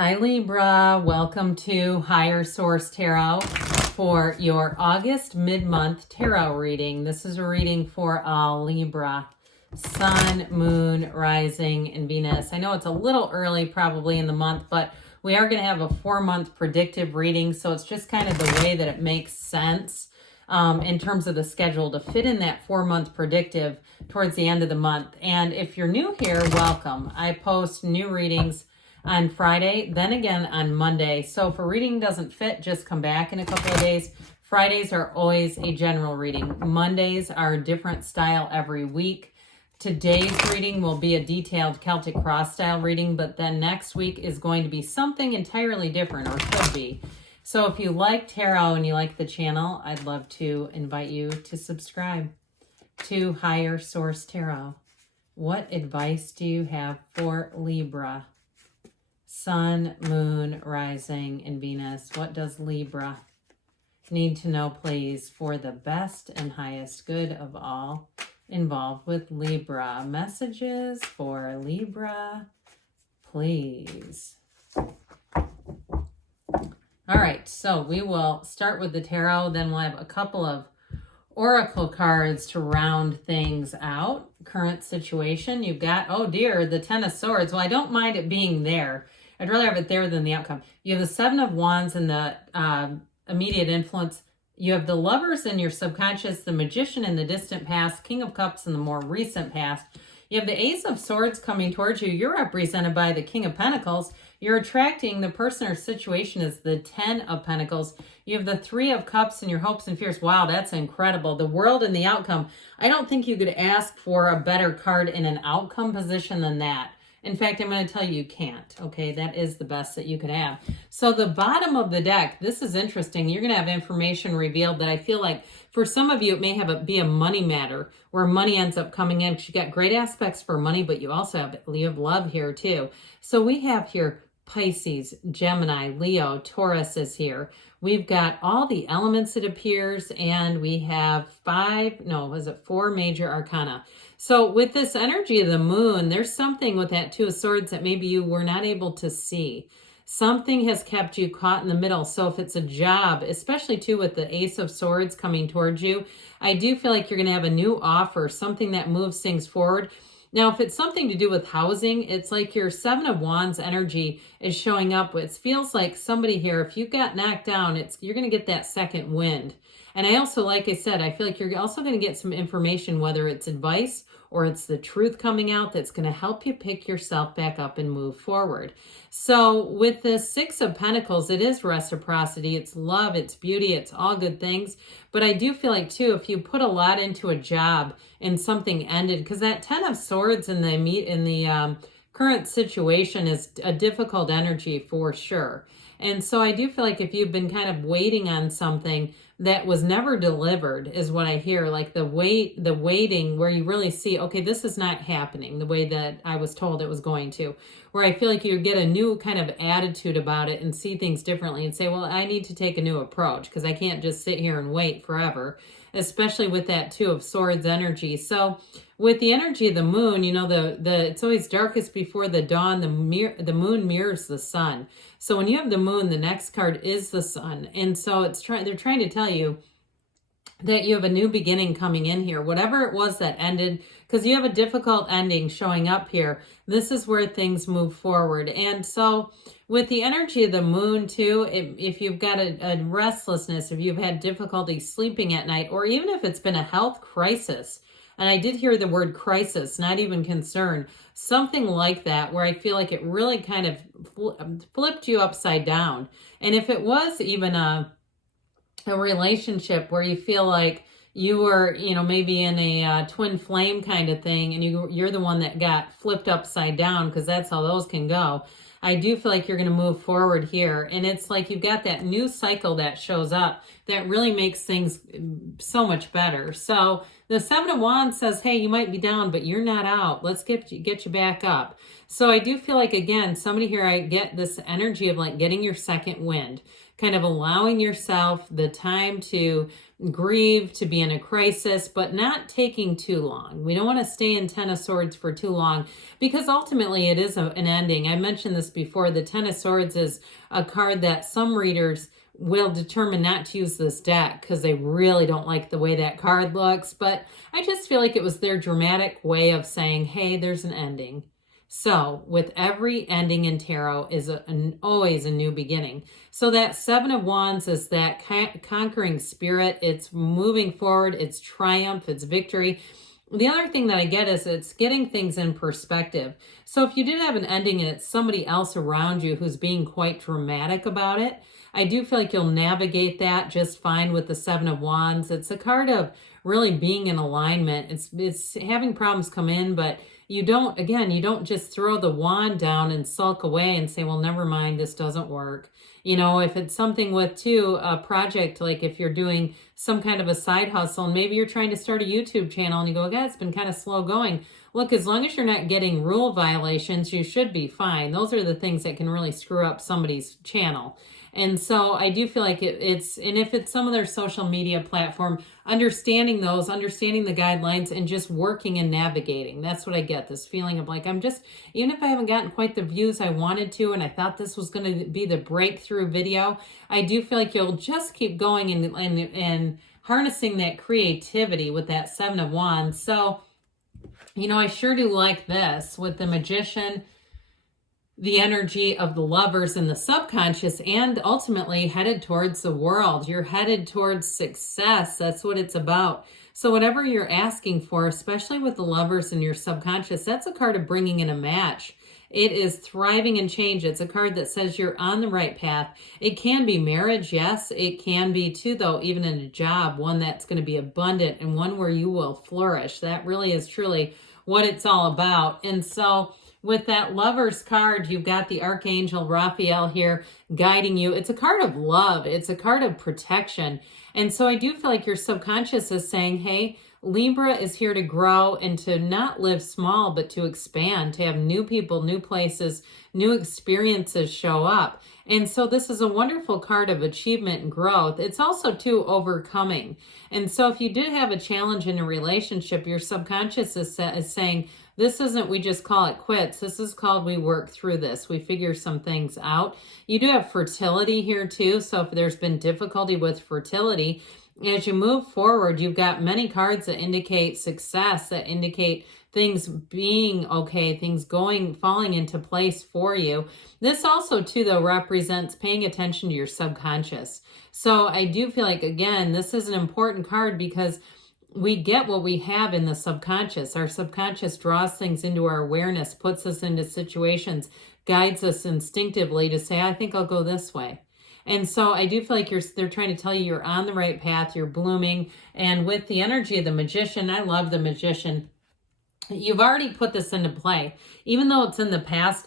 Hi Libra, welcome to Higher Source Tarot for your August mid-month tarot reading. This is a reading for Libra, Sun, Moon, Rising, and Venus. I know it's a little early probably in the month, but we are going to have a 4-month predictive reading, so it's just kind of the way that it makes sense in terms of the schedule to fit in that 4-month predictive towards the end of the month. And if you're new here, welcome. I post new readings on Friday, then again on Monday. So if a reading doesn't fit, just come back in a couple of days. Fridays are always a general reading. Mondays are a different style every week. Today's reading will be a detailed Celtic cross style reading, but then next week is going to be something entirely different, or could be. So if you like tarot and you like the channel, I'd love to invite you to subscribe to Higher Source Tarot. What advice do you have for Libra? Sun, Moon, Rising, and Venus. What does Libra need to know, please, for the best and highest good of all involved with Libra? Messages for Libra, please. All right, so we will start with the tarot, then we'll have a couple of oracle cards to round things out. Current situation, you've got, oh dear, the Ten of Swords. Well, I don't mind it being there. I'd rather have it there than the outcome. You have the Seven of Wands and the immediate influence. You have the Lovers in your subconscious, the Magician in the distant past, King of Cups in the more recent past. You have the Ace of Swords coming towards you. You're represented by the King of Pentacles. You're attracting the person or situation is the Ten of Pentacles. You have the Three of Cups and your hopes and fears. Wow, that's incredible. The World and the outcome. I don't think you could ask for a better card in an outcome position than that. In fact, I'm going to tell you can't, okay? That is the best that you could have. So the bottom of the deck, this is interesting. You're going to have information revealed that I feel like for some of you, it may be a money matter where money ends up coming in. You got great aspects for money, but you also have love here too. So we have here Pisces, Gemini, Leo, Taurus is here. We've got all the elements, it appears, and we have 4 major arcana. So with this energy of the moon, there's something with that Two of Swords that maybe you were not able to see. Something has kept you caught in the middle. So if it's a job, especially too with the Ace of Swords coming towards you, I do feel like you're going to have a new offer, something that moves things forward. Now, if it's something to do with housing, it's like your Seven of Wands energy is showing up. It feels like somebody here, if you got knocked down, you're going to get that second wind. And I also, like I said, I feel like you're also going to get some information, whether it's advice or it's the truth coming out that's going to help you pick yourself back up and move forward. So with the Six of Pentacles, it is reciprocity, it's love, it's beauty, it's all good things. But I do feel like too, if you put a lot into a job and something ended, because that Ten of Swords in the current situation is a difficult energy for sure. And so I do feel like if you've been kind of waiting on something that was never delivered is what I hear, like the waiting where you really see, okay, this is not happening the way that I was told it was going to, where I feel like you get a new kind of attitude about it and see things differently and say, well, I need to take a new approach because I can't just sit here and wait forever, especially with that Two of Swords energy. So with the energy of the moon, you know, it's always darkest before the dawn. The moon mirrors the sun. So when you have the moon, the next card is the sun. And so they're trying to tell you that you have a new beginning coming in here. Whatever it was that ended, because you have a difficult ending showing up here, this is where things move forward. And so with the energy of the moon too, if you've got a restlessness, if you've had difficulty sleeping at night, or even if it's been a health crisis, and I did hear the word crisis, not even concern, something like that, where I feel like it really kind of flipped you upside down. And if it was even a relationship where you feel like you were, you know, maybe in a twin flame kind of thing, and you're the one that got flipped upside down, because that's how those can go. I do feel like you're going to move forward here. And it's like you've got that new cycle that shows up that really makes things so much better. So The Seven of Wands says, hey, you might be down, but you're not out. Let's get you back up. So I do feel like, again, somebody here, I get this energy of like getting your second wind, kind of allowing yourself the time to grieve, to be in a crisis, but not taking too long. We don't want to stay in Ten of Swords for too long, because ultimately it is an ending. I mentioned this before. The Ten of Swords is a card that some readers will determine not to use this deck because they really don't like the way that card looks. But I just feel like it was their dramatic way of saying, hey, there's an ending. So with every ending in tarot is always a new beginning. So that Seven of Wands is that conquering spirit. It's moving forward. It's triumph. It's victory. The other thing that I get is it's getting things in perspective. So if you did have an ending and it's somebody else around you who's being quite dramatic about it, I do feel like you'll navigate that just fine with the Seven of Wands. It's a card of really being in alignment. It's having problems come in, but you don't just throw the wand down and sulk away and say, well, never mind, this doesn't work. You know, if it's something with a project, like if you're doing some kind of a side hustle and maybe you're trying to start a YouTube channel and you go, yeah, it's been kind of slow going. Look, as long as you're not getting rule violations, you should be fine. Those are the things that can really screw up somebody's channel. And so I do feel like and if it's some of their social media platform, understanding the guidelines and just working and navigating. That's what I get, this feeling of like, even if I haven't gotten quite the views I wanted to, and I thought this was going to be the breakthrough video, I do feel like you'll just keep going and harnessing that creativity with that Seven of Wands. So, I sure do like this with the Magician, the energy of the Lovers and the subconscious, and ultimately headed towards the world. You're headed towards success. That's what it's about. So whatever you're asking for, especially with the Lovers and your subconscious, that's a card of bringing in a match. It is thriving in change. It's a card that says you're on the right path. It can be marriage, yes. It can be too, though, even in a job, one that's going to be abundant and one where you will flourish. That really is truly what it's all about. And so with that Lovers card, you've got the Archangel Raphael here guiding you. It's a card of love. It's a card of protection. And so I do feel like your subconscious is saying, hey, Libra is here to grow and to not live small, but to expand, to have new people, new places, new experiences show up. And so this is a wonderful card of achievement and growth. It's also too overcoming. And so if you did have a challenge in a relationship, your subconscious is saying, this isn't we just call it quits. This is called we work through this. We figure some things out. You do have fertility here too. So if there's been difficulty with fertility, as you move forward, you've got many cards that indicate success, that indicate things being okay, things falling into place for you. This also too, though, represents paying attention to your subconscious. So I do feel like, again, this is an important card because we get what we have in the subconscious. Our subconscious draws things into our awareness, puts us into situations, guides us instinctively to say, I think I'll go this way. And so I do feel like they're trying to tell you you're on the right path, you're blooming. And with the energy of the Magician, I love the Magician. You've already put this into play. Even though it's in the past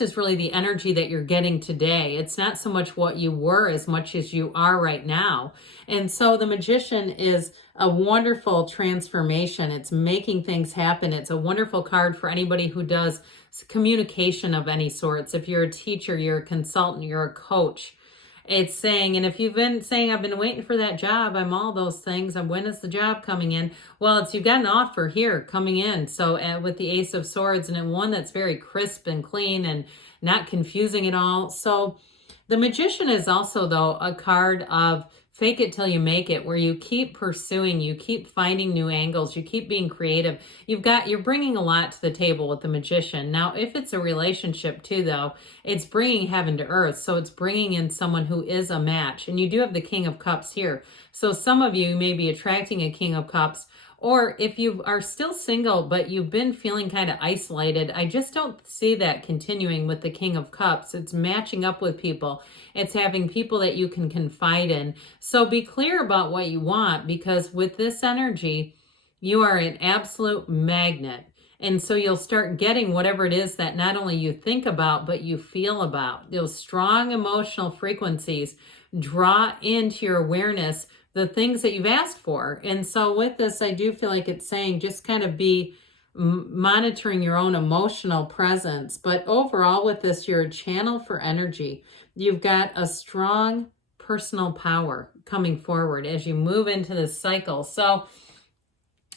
is really the energy that you're getting today. It's not so much what you were as much as you are right now. And so the Magician is a wonderful transformation. It's making things happen. It's a wonderful card for anybody who does communication of any sorts. If you're a teacher, you're a consultant, you're a coach. It's saying, and if you've been saying, I've been waiting for that job, I'm all those things, and when is the job coming in? Well, you've got an offer here coming in. So with the Ace of Swords, and one that's very crisp and clean and not confusing at all. So the Magician is also, though, a card of fake it till you make it, where you keep pursuing, you keep finding new angles, you keep being creative. You're bringing a lot to the table with the Magician. Now, if it's a relationship too, though, it's bringing heaven to earth. So it's bringing in someone who is a match. And you do have the King of Cups here. So some of you may be attracting a King of Cups. Or if you are still single, but you've been feeling kind of isolated, I just don't see that continuing with the King of Cups. It's matching up with people. It's having people that you can confide in. So be clear about what you want, because with this energy, you are an absolute magnet. And so you'll start getting whatever it is that not only you think about, but you feel about. Those strong emotional frequencies draw into your awareness the things that you've asked for. And so with this, I do feel like it's saying just kind of be monitoring your own emotional presence. But overall with this, you're a channel for energy. You've got a strong personal power coming forward as you move into this cycle. So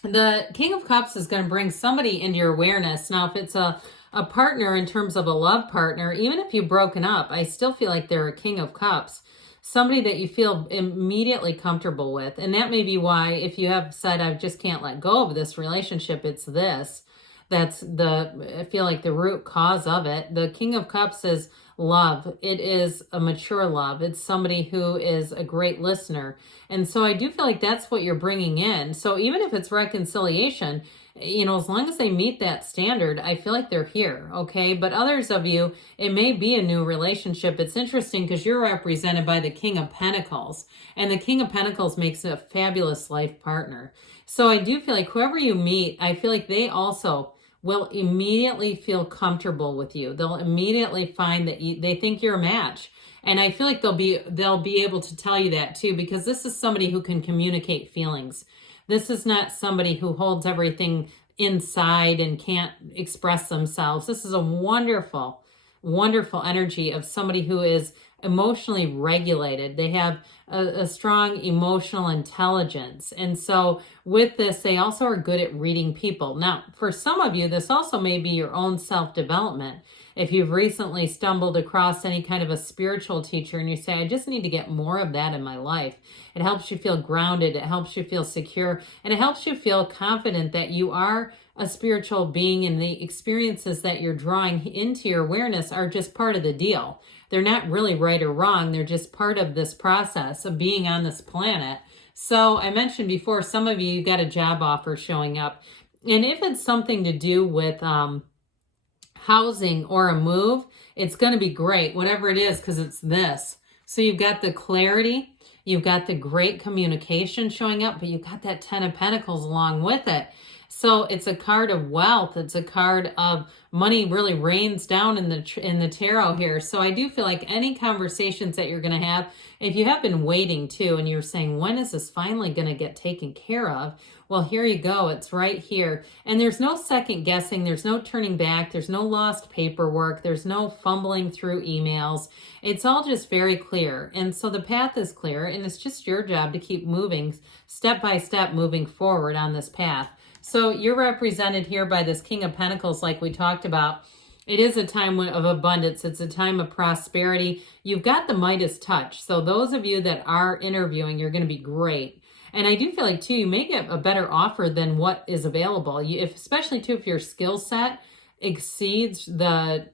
the King of Cups is going to bring somebody into your awareness. Now, if it's a partner in terms of a love partner, even if you've broken up, I still feel like they're a King of Cups. Somebody that you feel immediately comfortable with. And that may be why, if you have said, I just can't let go of this relationship, it's this. That's I feel like the root cause of it. The King of Cups is love. It is a mature love. It's somebody who is a great listener. And so I do feel like that's what you're bringing in. So even if it's reconciliation, as long as they meet that standard, I feel like they're here, okay? But others of you, it may be a new relationship. It's interesting because you're represented by the King of Pentacles, and the King of Pentacles makes a fabulous life partner. So I do feel like whoever you meet, I feel like they also will immediately feel comfortable with you. They'll immediately find that they think you're a match. And I feel like they'll be able to tell you that too, because this is somebody who can communicate feelings. This is not somebody who holds everything inside and can't express themselves. This is a wonderful, wonderful energy of somebody who is emotionally regulated. They have a strong emotional intelligence. And so with this, they also are good at reading people. Now, for some of you, this also may be your own self-development. If you've recently stumbled across any kind of a spiritual teacher and you say, I just need to get more of that in my life. It helps you feel grounded. It helps you feel secure. And it helps you feel confident that you are a spiritual being, and the experiences that you're drawing into your awareness are just part of the deal. They're not really right or wrong. They're just part of this process of being on this planet. So I mentioned before, some of you've got a job offer showing up. And if it's something to do with housing or a move, it's going to be great, whatever it is, because it's this. So you've got the clarity, you've got the great communication showing up, but you've got that Ten of Pentacles along with it. So it's a card of wealth. It's a card of money really rains down in the tarot here. So I do feel like any conversations that you're going to have, if you have been waiting too, and you're saying, when is this finally going to get taken care of? Well, here you go. It's right here. And there's no second guessing. There's no turning back. There's no lost paperwork. There's no fumbling through emails. It's all just very clear. And so the path is clear, and it's just your job to keep moving step by step, moving forward on this path. So you're represented here by this King of Pentacles, like we talked about. It is a time of abundance. It's a time of prosperity. You've got the Midas touch. So those of you that are interviewing, you're going to be great. And I do feel like, too, you may get a better offer than what is available. Especially, too, if your skill set exceeds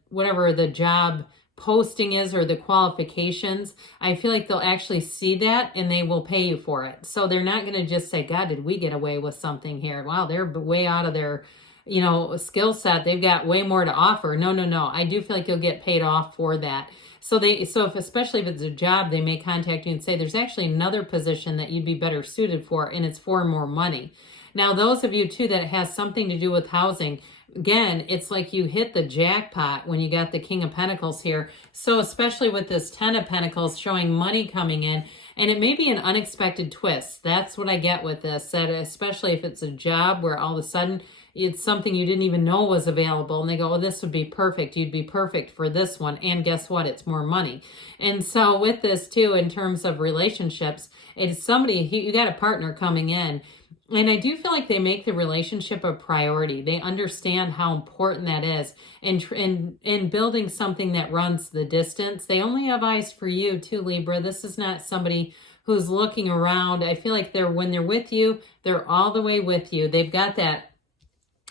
whatever the job posting is or the qualifications, I feel like they'll actually see that and they will pay you for it. So they're not going to just say, God, did we get away with something here? Wow, they're way out of their skill set. They've got way more to offer. No. I do feel like you'll get paid off for that. Especially if it's a job, they may contact you and say, there's actually another position that you'd be better suited for, and it's for more money. Now, those of you too that has something to do with housing, again, it's like you hit the jackpot when you got the King of Pentacles here. So especially with this Ten of Pentacles showing money coming in, and it may be an unexpected twist. That's what I get with this, that especially if it's a job where all of a sudden it's something you didn't even know was available, and they go, oh, this would be perfect. You'd be perfect for this one. And guess what? It's more money. And so with this too, in terms of relationships, it's somebody, you got a partner coming in. And I do feel like they make the relationship a priority. They understand how important that is. In building something that runs the distance, they only have eyes for you too, Libra. This is not somebody who's looking around. I feel like when they're with you, they're all the way with you. They've got that,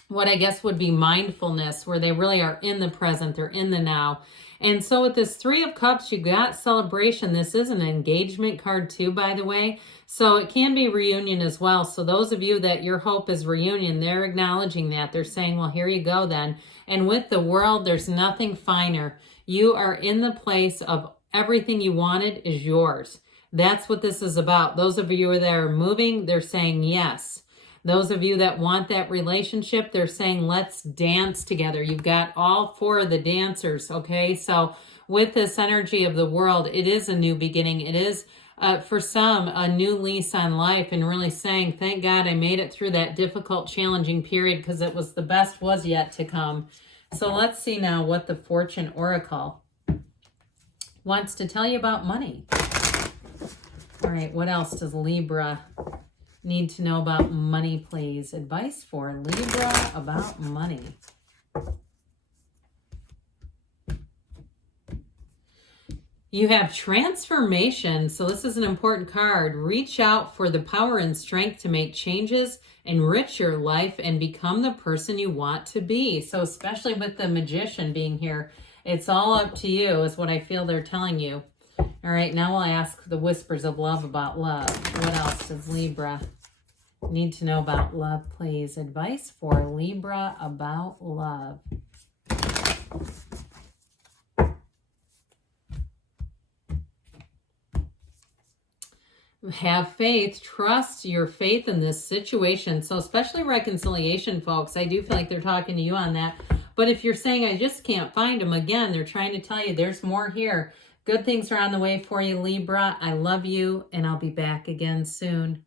what I guess would be mindfulness, where they really are in the present, they're in the now. And so with this Three of Cups, you got celebration. This is an engagement card too, by the way. So it can be reunion as well. So those of you that your hope is reunion, they're acknowledging that. They're saying, well, here you go then. And with the World, there's nothing finer. You are in the place of everything you wanted is yours. That's what this is about. Those of you that are moving, they're saying yes. Those of you that want that relationship, they're saying, let's dance together. You've got all four of the dancers, okay? So with this energy of the World, it is a new beginning. It is for some, a new lease on life and really saying, thank God I made it through that difficult, challenging period because it was the best was yet to come. So let's see now what the Fortune Oracle wants to tell you about money. All right, what else does Libra need to know about money, please? Advice for Libra about money. You have transformation, so this is an important card. Reach out for the power and strength to make changes, enrich your life, and become the person you want to be. So especially with the Magician being here, it's all up to you is what I feel they're telling you. All right, now we'll ask the Whispers of Love about love. What else does Libra need to know about love, please? Advice for Libra about love. Have faith, trust your faith in this situation. So especially reconciliation, folks, I do feel like they're talking to you on that. But if you're saying, I just can't find them, again, they're trying to tell you there's more here. Good things are on the way for you, Libra. I love you, and I'll be back again soon.